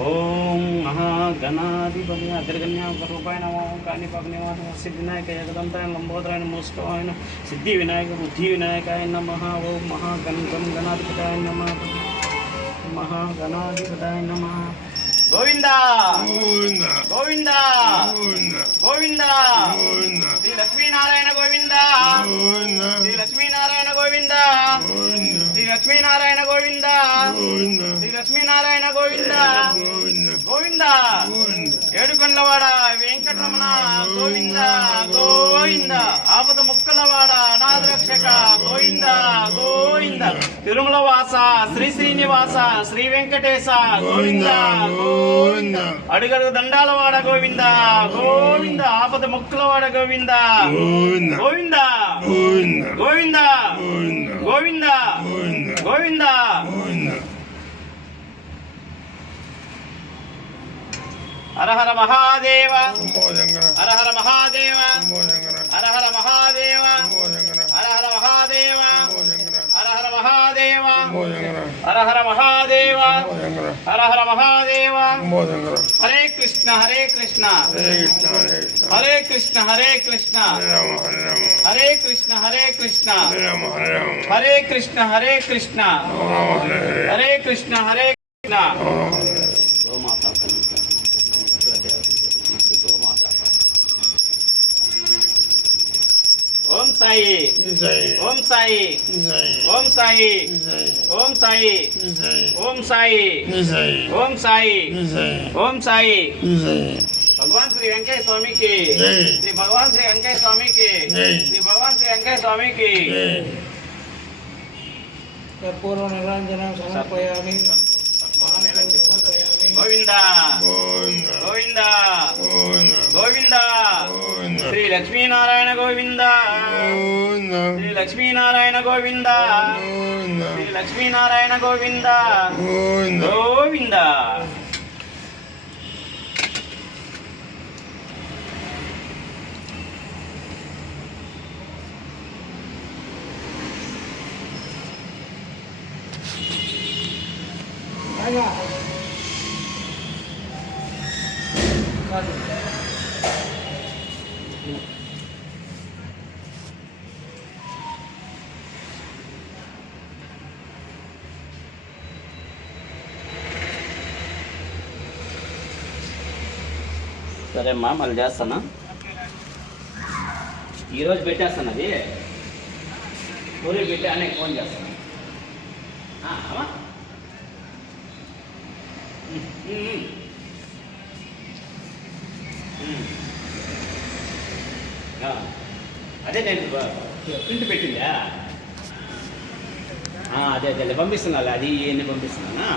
ఓం మహాగణాధిపతి అగ్రగణ్యారూపాయ నమో కాణిపాకనివాస సిద్ధివినాయక ఏకదంతాయ లంబోదరాయ నమోస్తవాయ సిద్ధి వినాయక బుద్ధి వినాయకాయ నమః. ఓం మహాగణాధిపతాయ నమః. మహాగణాధిపతాయ నమః. గోవింద గోవింద గోవింద శ్రీ లక్ష్మీనారాయణ గోవింద శ్రీ లక్ష్మీనారాయణ గోవింద శ్రీ లక్ష్మీనారాయణ గోవింద శ్రీ లక్ష్మీనారాయణ గోవింద గోవింద ఏడుకొండలవాడ వెంకటరమణ గోవింద గోవింద ఆపద ముక్కలవాడ అనాథరక్షక గోవింద గోవింద తిరుమల వాస శ్రీ శ్రీనివాస శ్రీ వెంకటేశ గోవింద గోవింద అడుగడుగు దండాలవాడ గోవింద గోవింద ఆపద ముక్కలవాడ గోవింద గోవింద గోవింద గోవింద గోవింద హర హర మహాదేవ హర హర మహాదేవ హర హర మహాదేవ హర హర మహాదేవ హర హర మహాదేవ హర హర మహాదేవ హర హర మహాదేవ హరే కృష్ణ హరే కృష్ణ హరే కృష్ణ హరే కృష్ణ హరే కృష్ణ హరే కృష్ణ హరే కృష్ణ హరే కృష్ణ హరే కృష్ణ హరే కృష్ణ. ఓం సాయి ఓం సాయి ఓం సాయి ఓం సాయి ఓం సాయి ఓం సాయి ఓం సాయి. भगवान श्री वेंकटेश स्वामी की श्री भगवान श्री वेंकटेश स्वामी की श्री भगवान श्री वेंकटेश स्वामी की. पूर्व निरंजन समर्पयामि. गोविंदा गोविंदा गोविंदा श्री लक्ष्मी नारायण गोविंदा श्री लक्ष्मी नारायण गोविंदा श्री लक्ष्मी नारायण गोविंदा गोविंदा. సరే అమ్మా మళ్ళీ చేస్తానా, ఈరోజు పెట్టేస్తాను. అది ఊరికి పెట్టి అనేక ఫోన్ చేస్తాను. అమ్మా అదే నేను ప్రింట్ పెట్టిందా? అదే అదే పంపిస్తున్నా. అది ఇవన్నీ పంపిస్తున్నానా?